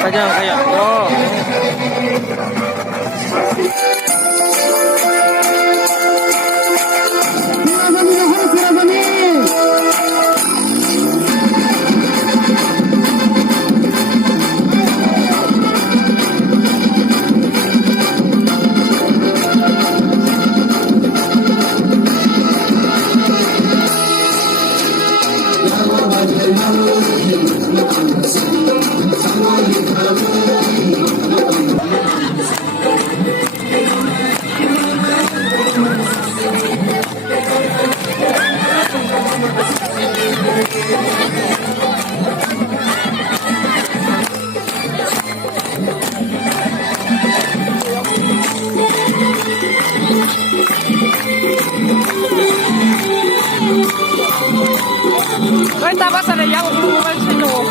Kaya. Oh. Ay, tapos na yan. Umuwan sa loob.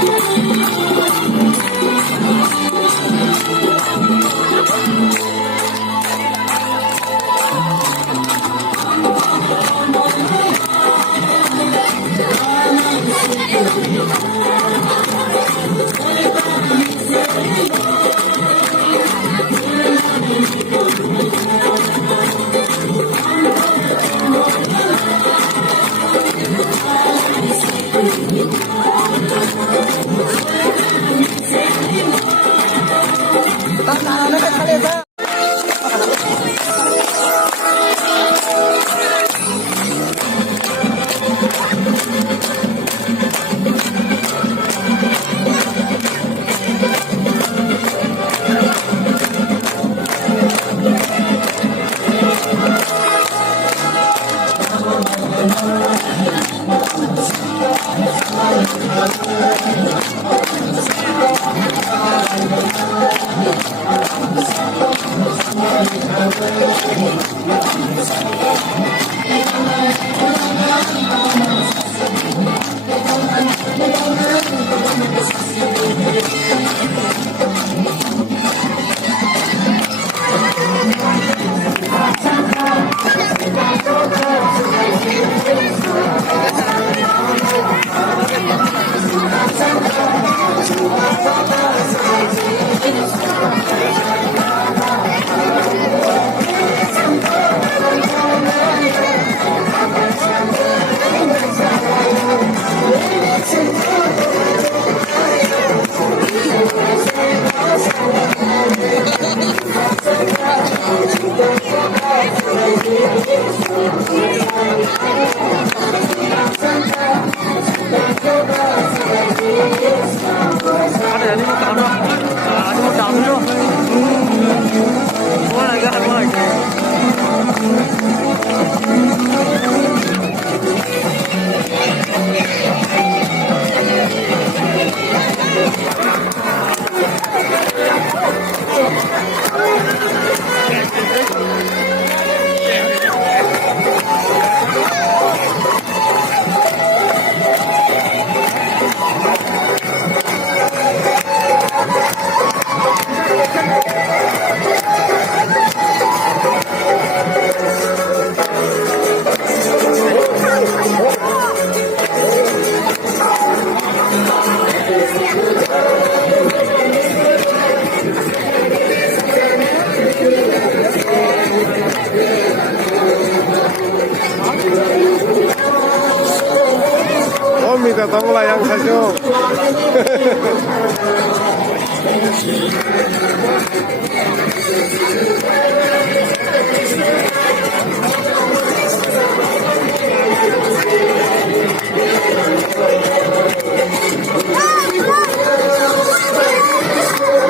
Kita tahu lah yang saja.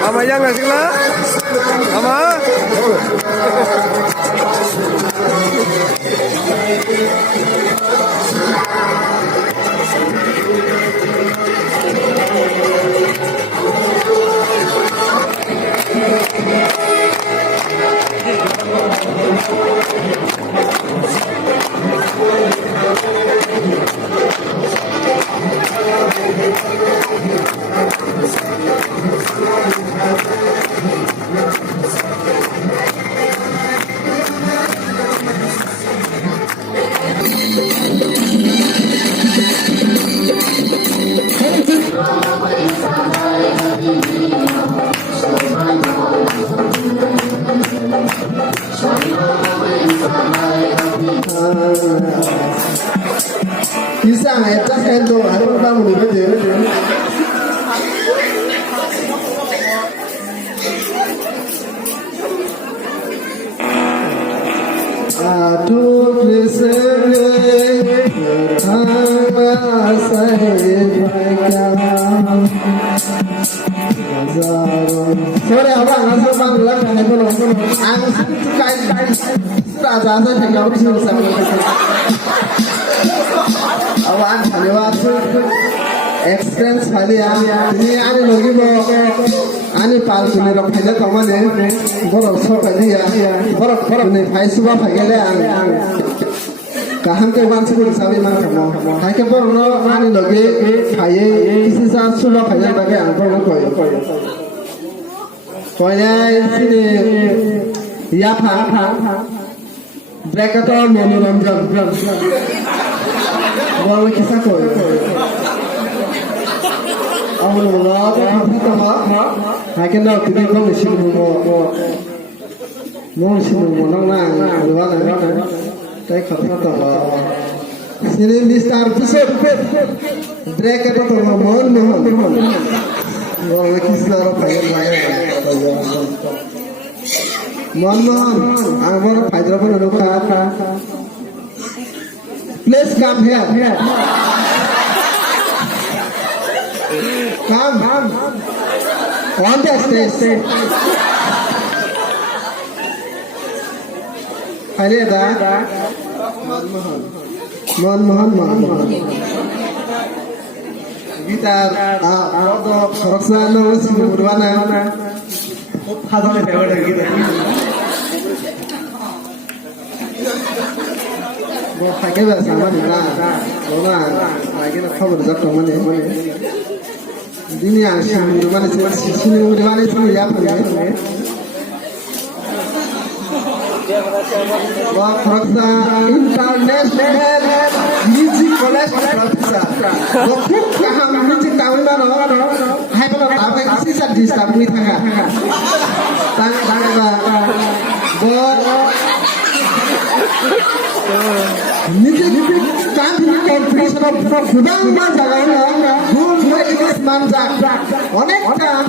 Ama yang ngasih lah, ama. Aduh lisennya Hama saya baikkan Sore abang asal bang ulang kan aku nonton ang sukai raja saya tinggal di sini sama awan धन्यवाद experience खाली ini ani lagi mau ani पाल सुने रख फैले कमाने बरफ सब है या बरफ ने फाइ सुबह फैले ang kaham ke wan sebut sabi mana kamu hai ke bor no ani lagi faye kisi sa suba faye bagi ang bor no koi sini ya pha bracket or monoranjan bor kisa koi awal mula apa ma hai ke no tidi ko mesin mo nang nang luar Tay kata kata, sini Mister Pusat, bracket atau mohon, orang kisah orang payah mohon, orang payah apa nak kata, please come here, come, on the stage. Hari ada mohon gitar auto Roxana sini berwarna hadapnya beda gitu mau pakai bahasa mana lagi nak khabar jatuh mana ini yang sini berwarna sini ya Wah, Profesor International Music College Profesor. Waktu kaham music tahun mana? Hai kalau tahu kan kisi sad disambui tengah. Tang music kan competition of Sudan manja kan? Gul English manja. Onek kan?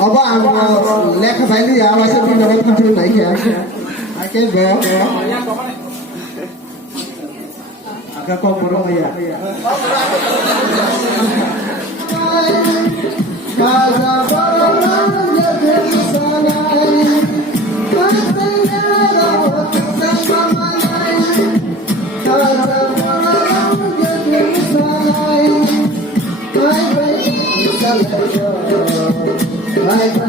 अब हम लेख भाई या वैसे भी नरक control नहीं किया आके बो agak kau borong ya kaza borong jadi sanai katanya rawat samanai kaza borong jadi sanai kai bai salai Bye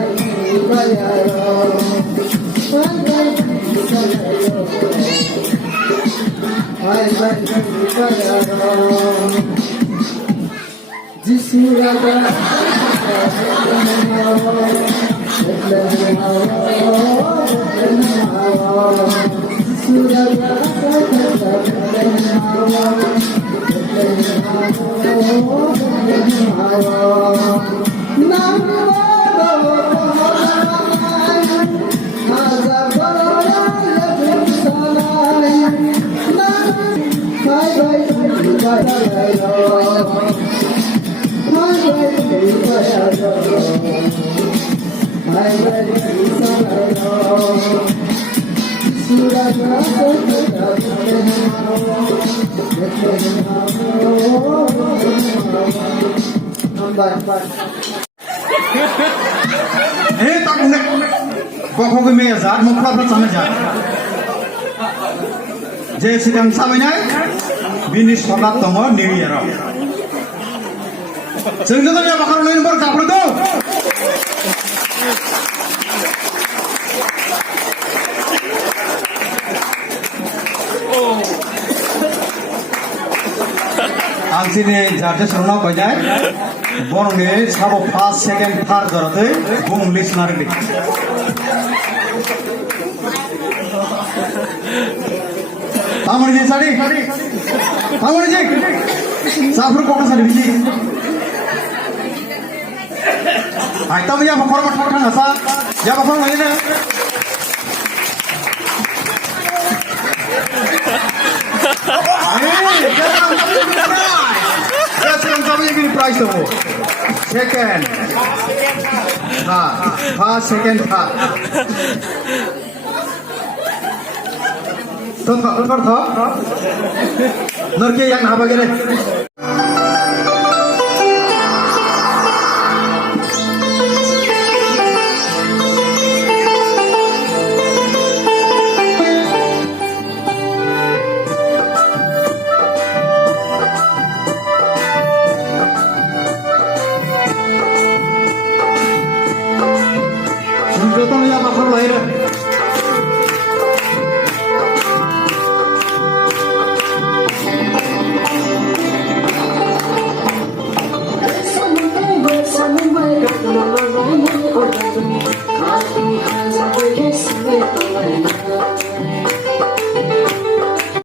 bye, bye tak unek pokok ke meza mau kelapa sama aja je sidang samanya bini sholat tomo new year sehingga dia bakal main berkapur tuh ang sini judge seruna bajai borong ne sabo first second third dorate bung listener dik tamar ji sari tamar ji safru kota sari biji ai tamu ya bakor bakor kan asa ya bakor lagi na prize. That's what I'm talking about. Prize. Second first second third তো নরকে yang apa gini Sunjata yang apa lahir Cause I'm